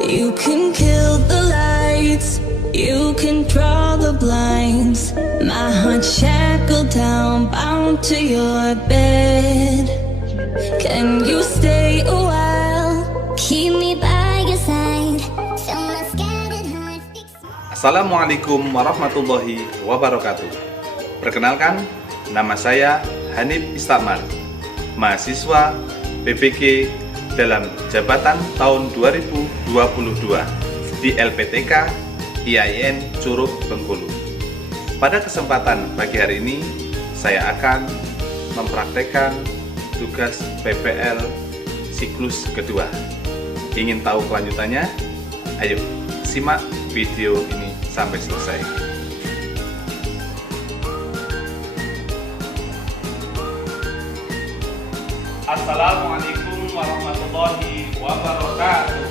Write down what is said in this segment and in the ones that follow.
You can kill the lights, you can draw the blinds. My heart shackled down, bound to your bed. Can you stay a while? Keep me by your side. Fill my scattered heart. Assalamualaikum warahmatullahi wabarakatuh. Perkenalkan, nama saya Hanif Istakmar, mahasiswa PPG dalam jabatan tahun 2022 di LPTK IAIN Curug Bengkulu. Pada kesempatan pagi hari ini, saya akan mempraktekkan tugas PPL siklus kedua. Ingin tahu kelanjutannya? Ayo simak video ini sampai selesai. Assalamualaikum warahmatullahi wabarakatuh.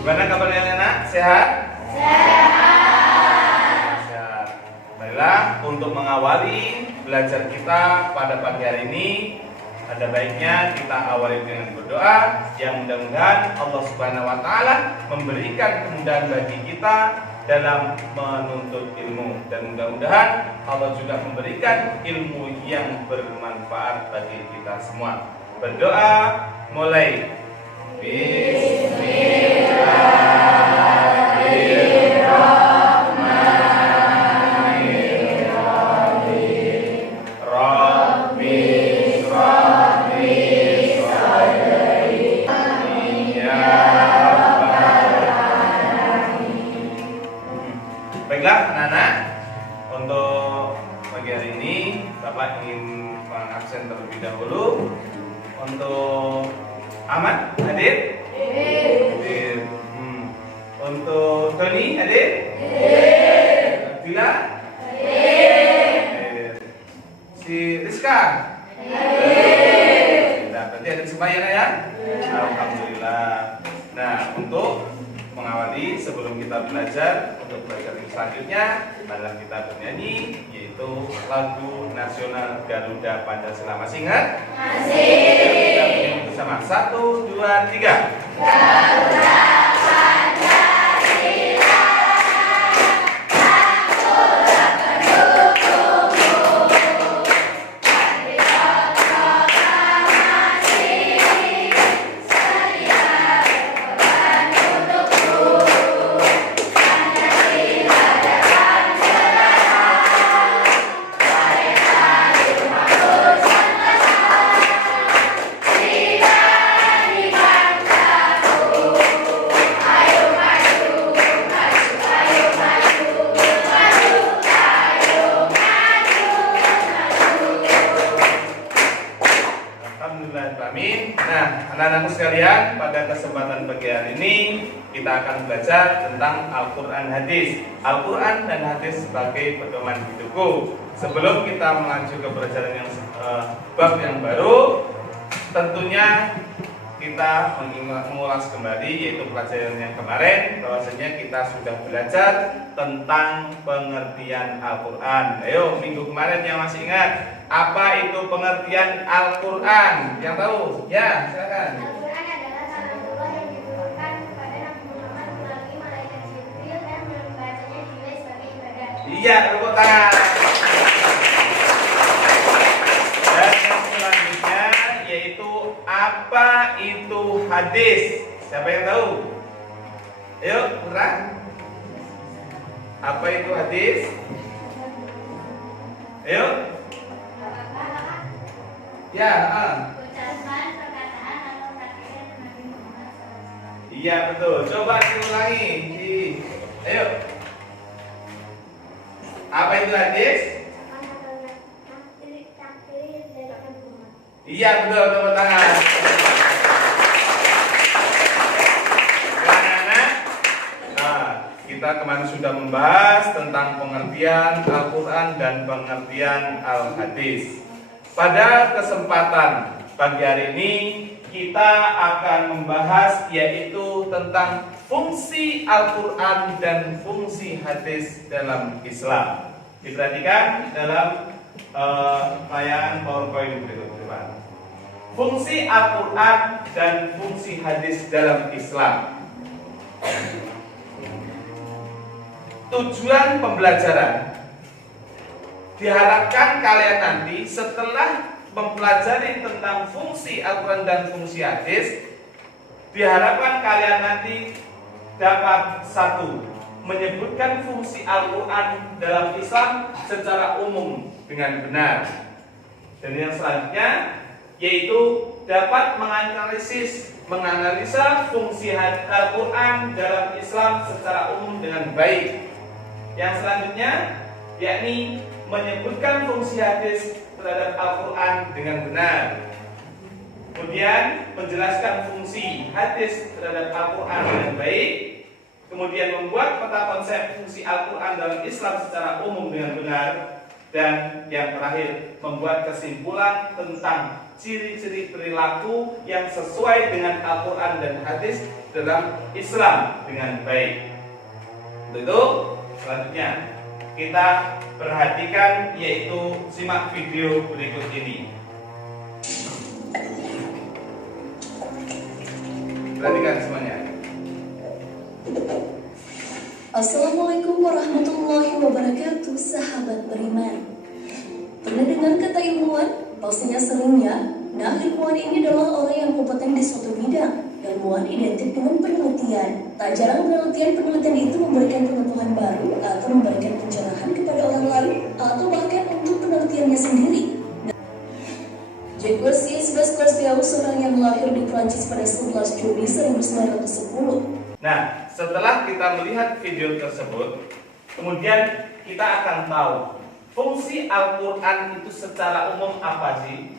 Gimana kabarnya anak? Sehat? Sehat. Baiklah, untuk mengawali belajar kita pada pagi hari ini, ada baiknya kita awali dengan berdoa yang mudah-mudahan Allah Subhanahu wa taala memberikan kemudahan bagi kita dalam menuntut ilmu, dan mudah-mudahan Allah juga memberikan ilmu yang bermanfaat bagi kita semua. Berdoa mulai. Bismillahirrahmanirrahim. Baiklah anak-anak, untuk pagi hari ini Bapak ingin mengabsen terlebih dahulu. Untuk Ahmad hadir? Hadir. Untuk Tony hadir? Hadir. Bila? Hadir. Si Rizka? Hadir. Nah, berarti ada sembahyang ya? Alhamdulillah. Nah, untuk mengawali sebelum kita belajar, untuk belajar yang selanjutnya adalah kita bernyanyi, yaitu lagu nasional Garuda Pancasila. Masih ingat? Masih. Kita bernyanyi bersama. 1, 2, 3. Garuda Pancasila, Sakura pendukungmu, Patriot proklamasi, setia berkorban untukmu. Pancasila dalam cerah, mereka di rumah Nusantara, tidak di bangsaku. Ayo maju, maju, ayo maju, maju, ayo maju, maju. Alhamdulillahirrahmanirrahim. Nah, anak-anakku sekalian, pada kesempatan pagi hari ini kita akan belajar tentang Al-Quran Hadis. Al-Quran dan Hadis sebagai pedoman hidupku. Sebelum kita melaju ke pelajaran yang bab yang baru, tentunya kita mengulas kembali, yaitu pelajaran yang kemarin, bahwasanya kita sudah belajar tentang pengertian Al-Quran. Ayo, minggu kemarin yang masih ingat, apa itu pengertian Al-Quran? Yang tahu? Ya, silakan. Al-Quran adalah kalamullah yang diturunkan kepada Nabi Muhammad melalui malaikat Jibril dan membacanya dinilai sebagai ibadah. Iya, tepuk tangan. Dan yang selanjutnya yaitu apa itu hadis? Siapa yang tahu? Ayo, putra. Apa itu hadis? Ayo. Ya, Ucapan, perkataan, atau praktikan Nabi Muhammad SAW. iya betul. Coba diulangi. Ayo. Apa itu hadis? Iya betul, tepuk tangan. Anak-anak, nah, kita kemarin sudah membahas tentang pengertian Al-Quran dan pengertian Al-Hadis. Pada kesempatan pagi hari ini kita akan membahas yaitu tentang fungsi Al-Quran dan fungsi hadis dalam Islam. Diperhatikan dalam tayangan PowerPoint berikut depan. Fungsi Al-Quran dan fungsi hadis dalam Islam. Tujuan pembelajaran, diharapkan kalian nanti setelah mempelajari tentang fungsi Al-Quran dan fungsi hadis, diharapkan kalian nanti dapat satu, menyebutkan fungsi Al-Quran dalam Islam secara umum dengan benar. Dan yang selanjutnya yaitu dapat menganalisa fungsi Al-Quran dalam Islam secara umum dengan baik. Yang selanjutnya yakni menyebutkan fungsi hadis terhadap Al-Quran dengan benar. Kemudian menjelaskan fungsi hadis terhadap Al-Quran dengan baik. Kemudian membuat peta konsep fungsi Al-Quran dalam Islam secara umum dengan benar. Dan yang terakhir, membuat kesimpulan tentang ciri-ciri perilaku yang sesuai dengan Al-Quran dan hadis dalam Islam dengan baik. Untuk itu, selanjutnya kita perhatikan, yaitu simak video berikut ini. Perhatikan semuanya. Assalamualaikum warahmatullahi wabarakatuh, sahabat beriman. Pernah dengar kata ilmuwan? Pastinya sering ya. Nah, ilmuwan ini adalah orang yang kompeten di suatu bidang. Ilmuwan identik dengan penelitian. Tak jarang penelitian itu memberikan pengetahuan baru atau memberikan pencerahan kepada orang lain atau bahkan untuk penelitiannya sendiri. Jacques Cousteau, seorang yang lahir di Prancis pada 11 Juni 1910. Nah, setelah kita melihat video tersebut, kemudian kita akan tahu fungsi Al-Quran itu secara umum apa sih?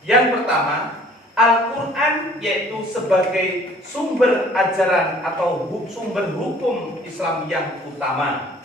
Yang pertama, Al-Quran yaitu sebagai sumber ajaran atau sumber hukum Islam yang utama.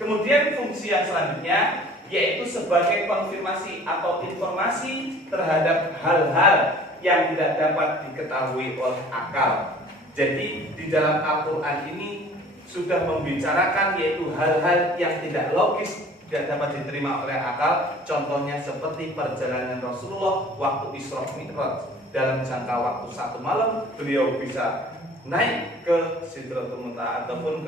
Kemudian fungsi yang selanjutnya yaitu sebagai konfirmasi atau informasi terhadap hal-hal yang tidak dapat diketahui oleh akal. Jadi di dalam Al-Quran ini sudah membicarakan yaitu hal-hal yang tidak logis, tidak dapat diterima oleh akal. Contohnya seperti perjalanan Rasulullah waktu Isra Mi'raj. Dalam jangka waktu 1 malam beliau bisa naik ke Sidratul Muntaha ataupun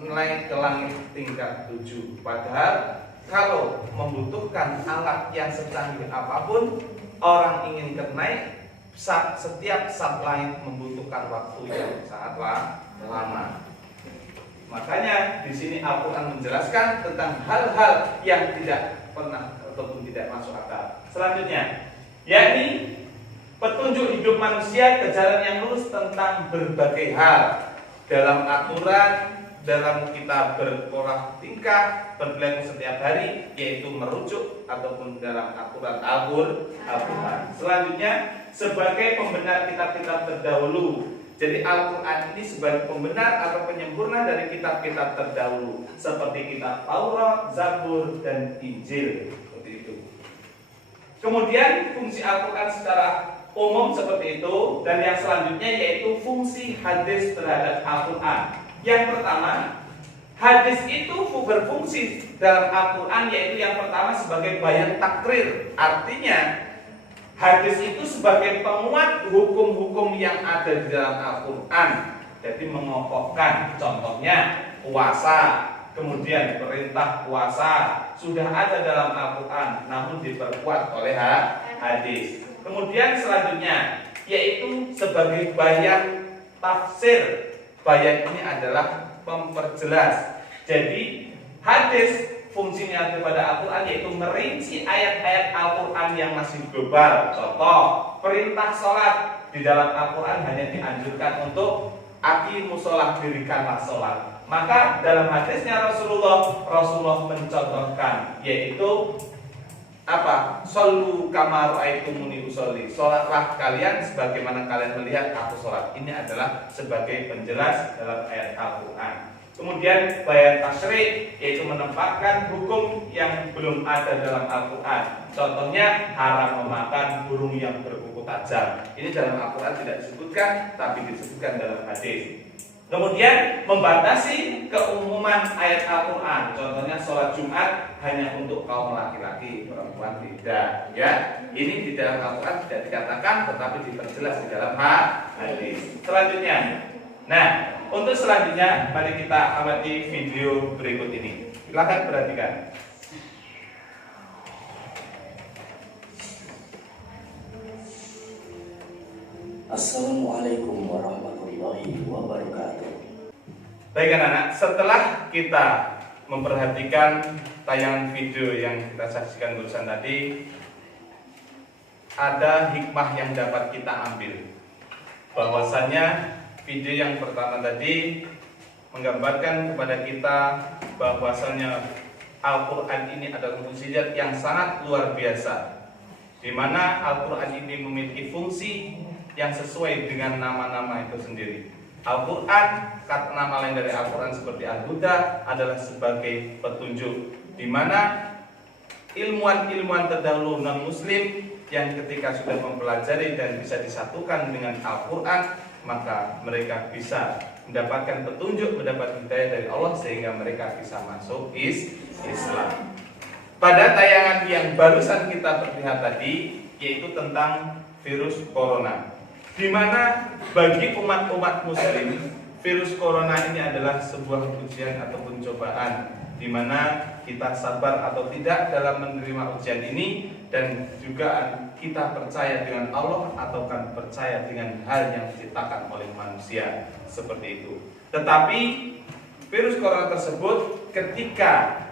naik ke langit tingkat 7. Padahal kalau membutuhkan alat yang secanggih apapun, orang ingin naik, setiap satelit membutuhkan waktu yang sangat lama. Makanya di sini Al-Quran menjelaskan tentang hal-hal yang tidak pernah ataupun tidak masuk akal. Selanjutnya, yakni petunjuk hidup manusia ke jalan yang lurus tentang berbagai hal dalam aturan, dalam kita berpola tingkah, berperilaku setiap hari, yaitu merujuk ataupun dalam aturan Al-Quran. Selanjutnya, sebagai pembenar kitab-kitab terdahulu. Jadi Al-Quran ini sebagai pembenar atau penyempurna dari kitab-kitab terdahulu, seperti kitab Taurat, Zabur, dan Injil. Seperti itu. Kemudian fungsi Al-Quran secara umum seperti itu. Dan yang selanjutnya yaitu fungsi hadis terhadap Al-Quran. Yang pertama, hadis itu berfungsi dalam Al-Quran, yaitu yang pertama sebagai bayan takrir. Artinya hadis itu sebagai penguat hukum-hukum yang ada di dalam Al-Quran. Jadi mengokohkan. Contohnya puasa, kemudian perintah puasa sudah ada dalam Al-Quran, namun diperkuat oleh hadis. Kemudian selanjutnya yaitu sebagai bayan tafsir. Bayan ini adalah memperjelas. Jadi hadis fungsinya kepada Al-Quran yaitu merinci ayat-ayat Al-Quran yang masih global. Contoh, perintah sholat di dalam Al-Quran hanya dianjurkan untuk aqimus sholat, dirikanlah sholat. Maka dalam hadisnya Rasulullah mencontohkan, yaitu apa? Shollu kama ra'aitumuni usolli. Sholatlah kalian sebagaimana kalian melihat aku sholat. Ini adalah sebagai penjelas dalam ayat Al-Quran. Kemudian bayan tasyri', yaitu menempatkan hukum yang belum ada dalam Al-Quran. Contohnya haram memakan burung yang berkuku tajam. Ini dalam Al-Quran tidak disebutkan, tapi disebutkan dalam hadis. Kemudian membatasi keumuman ayat Al-Quran. Contohnya sholat Jumat hanya untuk kaum laki-laki, perempuan tidak. Ya, ini di dalam Al-Quran tidak dikatakan, tetapi diperjelas di dalam hadis. Selanjutnya, nah untuk selanjutnya mari kita amati video berikut ini. Silakan perhatikan. Assalamualaikum warahmatullahi wabarakatuh. Baik anak-anak, setelah kita memperhatikan tayangan video yang kita saksikan barusan tadi, ada hikmah yang dapat kita ambil. Bahwasannya video yang pertama tadi menggambarkan kepada kita bahwasannya Al-Quran ini adalah mukjizat yang sangat luar biasa, di mana Al-Quran ini memiliki fungsi yang sesuai dengan nama-nama itu sendiri. Al-Quran, kata nama lain dari Al-Quran seperti Al-Huda, adalah sebagai petunjuk, di mana ilmuwan-ilmuwan terdahulu non-muslim yang ketika sudah mempelajari dan bisa disatukan dengan Al-Quran, maka mereka bisa mendapatkan petunjuk, mendapat hidayah dari Allah sehingga mereka bisa masuk Islam. Pada tayangan yang barusan kita perlihat tadi, yaitu tentang virus corona, di mana bagi umat-umat muslim virus corona ini adalah sebuah ujian ataupun cobaan, di mana kita sabar atau tidak dalam menerima ujian ini, dan juga kita percaya dengan Allah ataukah percaya dengan hal yang diciptakan oleh manusia, seperti itu. Tetapi virus corona tersebut ketika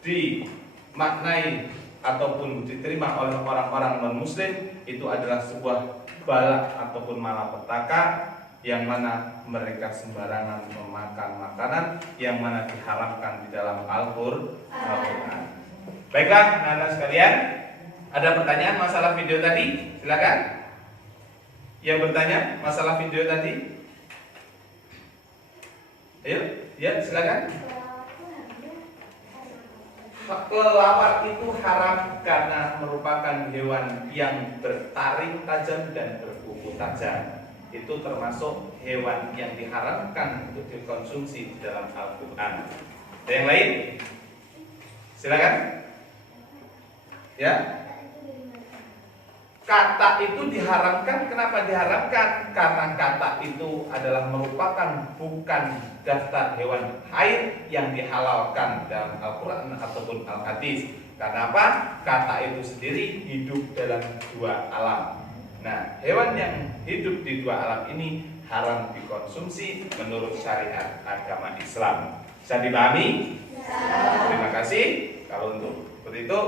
dimaknai ataupun diterima oleh orang-orang non-muslim, itu adalah sebuah bala ataupun malapetaka, yang mana mereka sembarangan memakan makanan yang mana diharamkan di dalam Al-Quran. Baiklah anak-anak sekalian, ada pertanyaan masalah video tadi? Silakan. Yang bertanya masalah video tadi? Ayo, ya silakan. Kelawar itu haram karena merupakan hewan yang bertaring tajam dan berkuku tajam. Itu termasuk hewan yang diharamkan untuk dikonsumsi di dalam Al-Quran. Ada yang lain? Silakan. Ya. Kata itu diharamkan. Kenapa diharamkan? Karena kata itu adalah merupakan bukan daftar hewan haid yang dihalalkan dalam Al-Quran ataupun Al-Hadis. Karena apa? Kata itu sendiri hidup dalam dua alam. Nah, hewan yang hidup di dua alam ini haram dikonsumsi menurut syariat agama Islam. Bisa dipahami? Ya. Terima kasih. Kalau untuk seperti itu,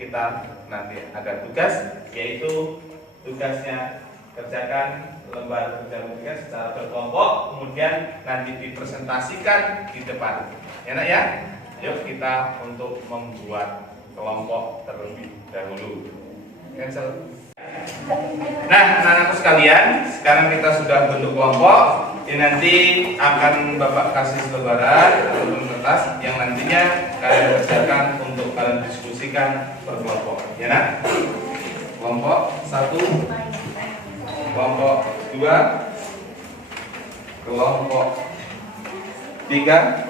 kita nanti ada tugas, yaitu tugasnya kerjakan lembar kerja tugas secara berkelompok, kemudian nanti dipresentasikan di depan. Enak ya? Yuk kita untuk membuat kelompok terlebih dahulu. Cancel. Nah, anak-anakku sekalian, sekarang kita sudah bentuk kelompok. Ini nanti akan Bapak kasih selebaran ataupun kertas yang nantinya kalian kerjakan untuk kalian diskusikan per kelompok. Ya nak? Kelompok 1, kelompok 2, kelompok 3,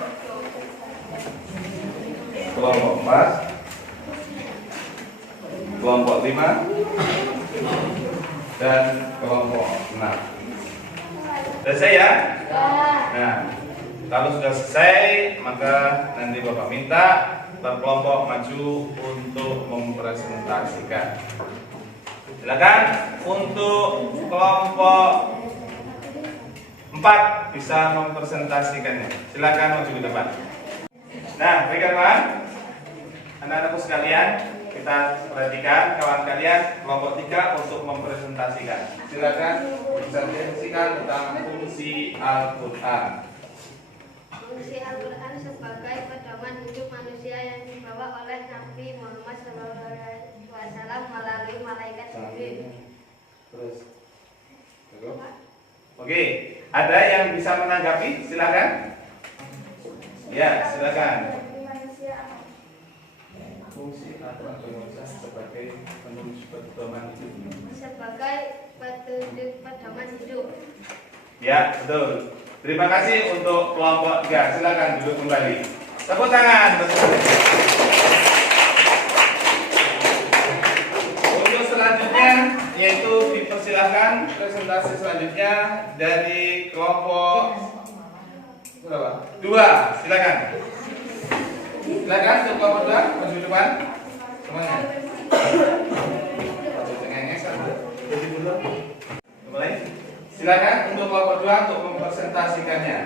kelompok 4, kelompok 5, dan kelompok 6. Selesai ya? Nah, kalau sudah selesai, maka nanti Bapak minta per kelompok maju untuk mempresentasikan. Silakan untuk kelompok 4 bisa mempresentasikannya. Silakan maju ke depan. Nah, baiklah anak-anakku sekalian, kita perhatikan kawan kalian kelompok 3 untuk mempresentasikan. Silakan presentasikan tentang fungsi Al-Quran. Fungsi Al-Quran sebagai pedoman hidup manusia yang dibawa oleh Nabi Muhammad SAW melalui malaikat Jibril. Terus. Oke, ada yang bisa menanggapi? Silakan. Ya, silakan. Fungsi Al-Quran sebagai penulis pedoman hidup. Sebagai petunjuk pedoman hidup. Ya, betul. Terima kasih untuk kelompok 3. Silakan duduk kembali. Tepuk tangan. Untuk selanjutnya yaitu dipersilakan presentasi selanjutnya dari kelompok 2. Silakan. Silakan untuk kelompok 2 maju depan. Semuanya. Mulai. Silakan untuk kelompok 2 untuk mempresentasikannya.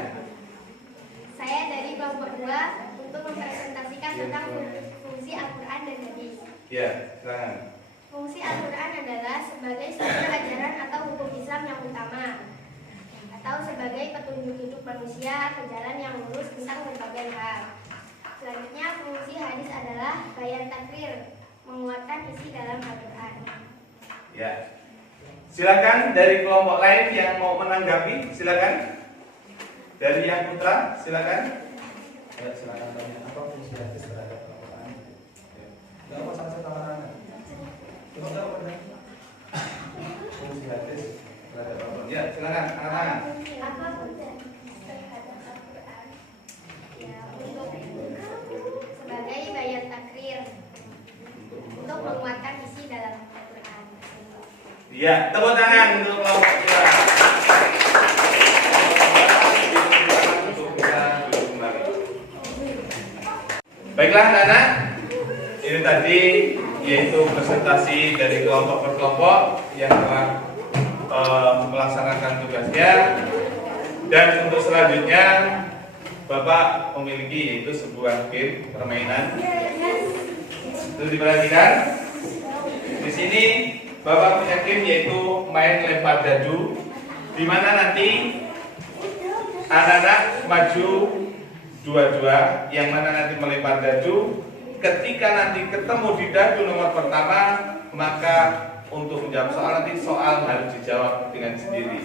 Saya dari kelompok 2 untuk mempresentasikan tentang fungsi Al-Quran dan hadis. Ya, silakan. Fungsi Al-Quran adalah sebagai sumber ajaran atau hukum Islam yang utama, atau sebagai petunjuk hidup manusia ke jalan yang lurus tentang berbagai hal. Selanjutnya, fungsi hadis adalah bayan takrir, menguatkan isi dalam Al-Quran. Ya. Silakan dari kelompok lain yang mau menanggapi, silakan. Dari yang putra, silakan. Ya, silakan tanya apa fungsi hadis terhadap Al-Quran? Ya. Tidak apa sampai tawaran. Cuma tahu kan? Fungsi hadis terhadap Al-Quran. Ya, silakan. Angkat tangan. Apa fungsi hadis terhadap Al-Quran? Ya, untuk sebagai bayan takrir, untuk menguatkan isi dalam Al-Quran. Ya, tepuk tangan untuk kelompok 2. Untuk kita duduk kembali. Baiklah anak-anak, ini tadi yaitu presentasi dari kelompok per kelompok yang telah melaksanakan tugasnya. Dan untuk selanjutnya Bapak memiliki yaitu sebuah game permainan. Itu diperhatikan. Di sini Bapak punya game yaitu main lempar dadu, di mana nanti anak-anak maju dua-dua, yang mana nanti melempar dadu. Ketika nanti ketemu di dadu nomor pertama, maka untuk menjawab soal nanti soal harus dijawab dengan sendiri.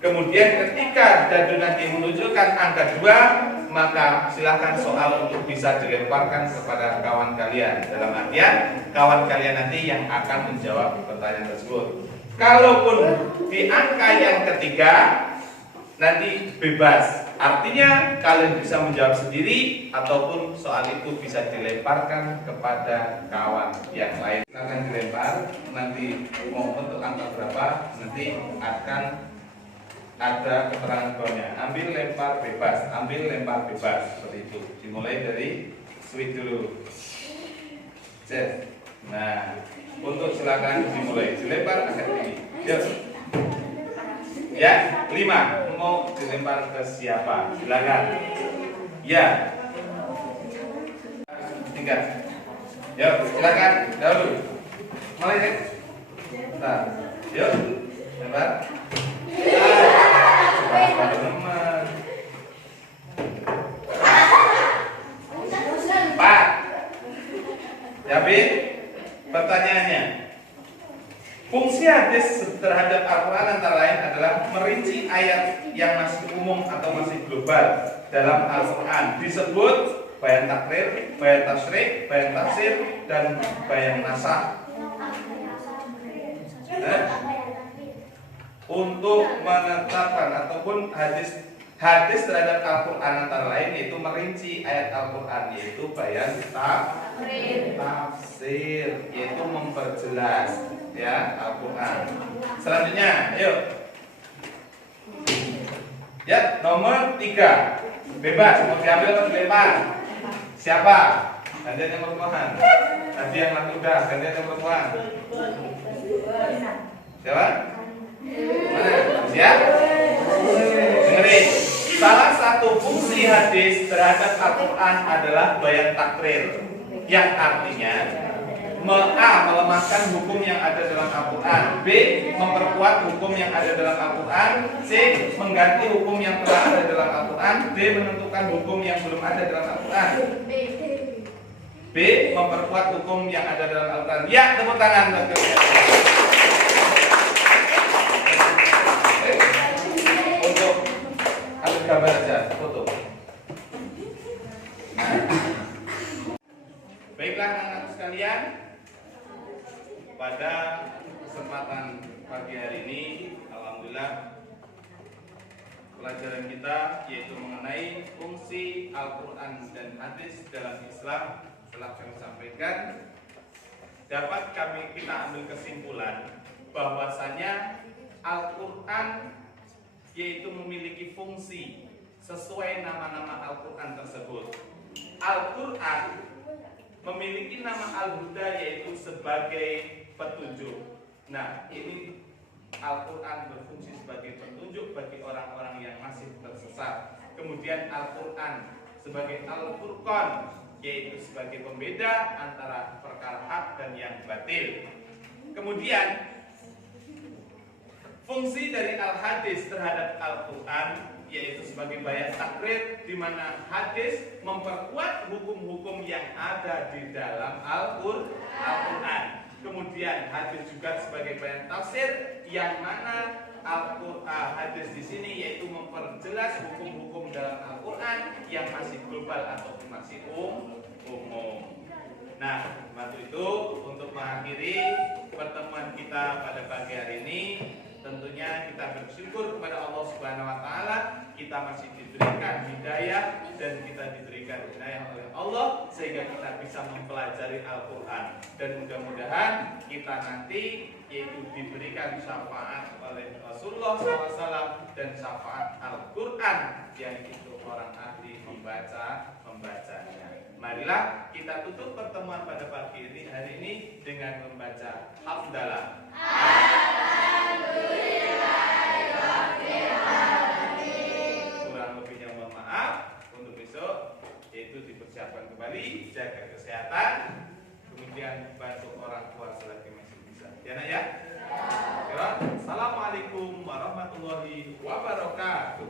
Kemudian ketika dadu nanti menunjukkan angka 2, maka silakan soal untuk bisa dilemparkan kepada kawan kalian. Dalam artian kawan kalian nanti yang akan menjawab pertanyaan tersebut. Kalaupun di angka yang ketiga nanti bebas. Artinya kalian bisa menjawab sendiri ataupun soal itu bisa dilemparkan kepada kawan yang lain. Akan dilempar, nanti mau untuk angka berapa nanti akan ada keterangan bawahnya. Ambil lempar bebas, ambil lempar bebas, seperti itu. Dimulai dari switch dulu. Set. Nah, untuk silakan dimulai. Dilempar agak tinggi. Yuk. Ya, 5. Mau dilempar ke siapa? Silakan. Ya. 3. Yuk, silakan. Dahulu. Mulai deh. Bentar. Yuk. Lempar. Pak, Jabir, pertanyaannya, fungsi hadis terhadap Al-Quran antara lain adalah merinci ayat yang masih umum atau masih global dalam Al-Quran. Disebut bayan takrir, bayan tasrih, bayan tafsir, dan bayan nasakh. Untuk menetapkan ataupun hadis terhadap Al-Quran antara lain yaitu merinci ayat Al-Quran, yaitu bayan tafsir, yaitu memperjelas ya Al-Quran. Selanjutnya, ayo. Ya, nomor 3. Bebas, mau diambil atau dilempar? Siapa? Gantian yang perempuan. Tadi yang laki udah, gantian yang perempuan. Siapa? Mana? Siap? Dengerin. Salah satu fungsi hadis terhadap Al-Quran adalah bayan takrir, yang artinya A. Melemahkan hukum yang ada dalam Al-Quran, B. Memperkuat hukum yang ada dalam Al-Quran, C. Mengganti hukum yang telah ada dalam Al-Quran, D. Menentukan hukum yang belum ada dalam Al-Quran. B. Memperkuat hukum yang ada dalam Al-Quran. Ya, tepuk tangan. Untuk ambil gambar aja, foto. Baiklah anak-anak sekalian, pada kesempatan pagi hari ini, alhamdulillah pelajaran kita yaitu mengenai fungsi Al-Quran dan hadis dalam Islam. Telah kami sampaikan, dapat kita ambil kesimpulan bahwasanya Al-Quran yaitu memiliki fungsi sesuai nama-nama Al-Quran tersebut. Al-Quran memiliki nama Al-Huda yaitu sebagai petunjuk. Nah, ini Al-Quran berfungsi sebagai petunjuk bagi orang-orang yang masih tersesat. Kemudian Al-Quran sebagai Al-Furqan, yaitu sebagai pembeda antara perkara hak dan yang batil. Kemudian fungsi dari Al-Hadis terhadap Al-Quran yaitu sebagai bayan takrir, di mana hadis memperkuat hukum-hukum yang ada di dalam Al-Quran. Kemudian hadis juga sebagai bayan tafsir, yang mana Al-Quran hadis di sini yaitu memperjelas hukum-hukum dalam Al-Quran yang masih global ataupun masih umum. Nah, waktu itu untuk mengakhiri pertemuan kita pada pagi hari ini, tentunya kita bersyukur kepada Allah Subhanahu wa taala, kita masih diberikan hidayah dan kita diberikan hidayah oleh Allah sehingga kita bisa mempelajari Al-Qur'an, dan mudah-mudahan kita nanti yaitu diberikan syafaat oleh Rasulullah SAW dan syafaat Al-Qur'an yang itu orang ahli membacanya. Marilah kita tutup pertemuan pada pagi hari ini dengan membaca hamdalah. Kurang lebihnya mohon maaf. Untuk besok yaitu dipersiapkan kembali, jaga kesehatan, kemudian bantu orang tua selagi masih bisa. Ya nak ya? Assalamualaikum warahmatullahi wabarakatuh.